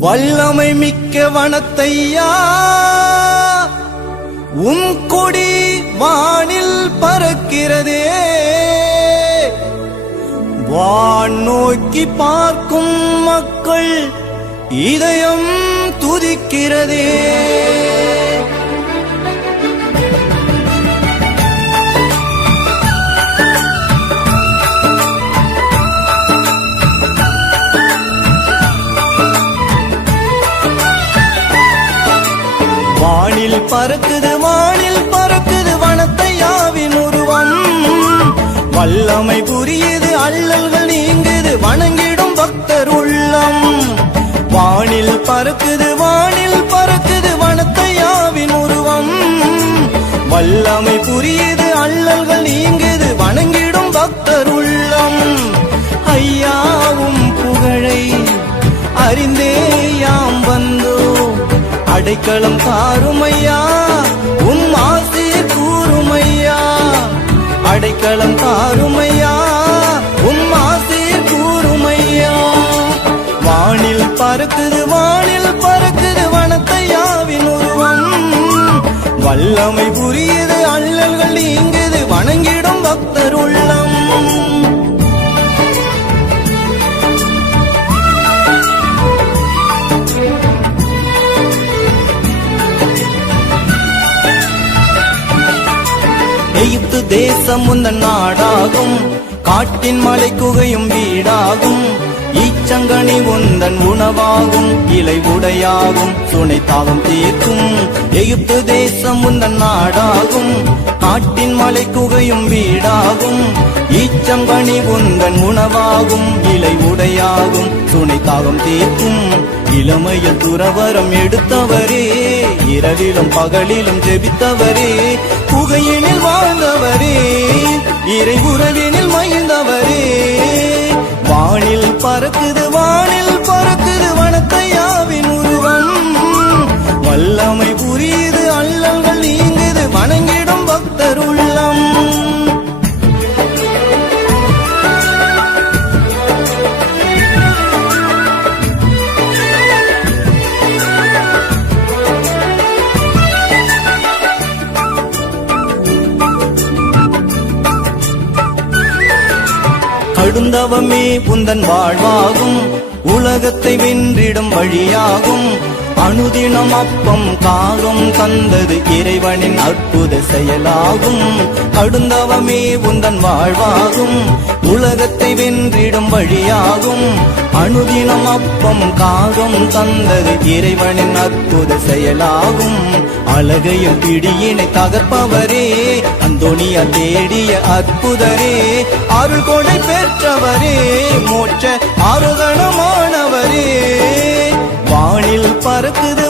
வல்லமை மிக்க வனத்தையா உன் கொடி வானில் பறக்கிறதே, வான் நோக்கி பார்க்கும் மக்கள் இதயம் துதிக்கிறதே. வானில் பறக்குது வனத்தையாவின் உருவம், வல்லமை புரியுது அல்லல்கள் நீங்குது வணங்கிடும் பக்தர் உள்ளம். வானில் பறக்குது வனத்தையாவின் உருவம், வல்லமை புரியுது அல்லல்கள் நீங்குது வணங்கிடும் பக்தர் உள்ளம். ஐயாவும் புகழை அறிந்தே யாம் வந்தோம், அடைக்கலம் தாருமையா உம் ஆசீர் கூறுமையா, அடைக்கலம் தாருமையா உம் ஆசீர் கூறுமையா. வானில் பறக்குது வனத்தையாவின் உருவம், வல்லமை புரியுது அல்லல்கள் நீங்குது வணங்கிடும் பக்தர் உள்ளம். எகிப்து தேசம் உந்தன் நாடாகும், காட்டின் மலை குகையும் வீடாகும், ஈச்சங்கனி உந்தன் உணவாகும், இலை உடையாகும், சுனை தாகம் தீர்க்கும். எகிப்து தேசம் உந்தன் நாடாகும், காட்டின் மலை குகையும் வீடாகும், ஈச்சங்கனி உந்தன் உணவாகும், இலை உடையாகும், சுனை தாகம் தீர்க்கும். இளமையில் துறவரம் எடுத்தவரே, இரவிலும் பகலிலும் ஜெபித்தவரே, புகையினில் வாழ்ந்தவரே, இறை உறவினில் மகிழ்ந்தவரே. வானில் பறக்குது வனத்தையாவின் உருவம், வல்லமை புரியுது அல்லல்கள் நீங்குது வணங்கிடும் பக்தர் உள்ளம். கடுந்தவமே உந்தன் வாழ்வாகும், உலகத்தை வென்றிடும் வழியாகும், அனுதினம் அப்பம் காகம் தந்தது இறைவனின் அற்புத செயலாகும். கடுந்தவமே உந்தன் வாழ்வாகும், உலகத்தை வென்றிடும் வழியாகும், அனுதினம் அப்பம் காகம் தந்தது இறைவனின் அற்புத செயலாகும். அழகையும் பிடியினை தகர்ப்பவரே, அந்தோனியா தேடிய அற்புதரே, அருள் கொடை பெற்றவரே, மோட்ச ஆரோகணமானவரே. வானில் பறக்குது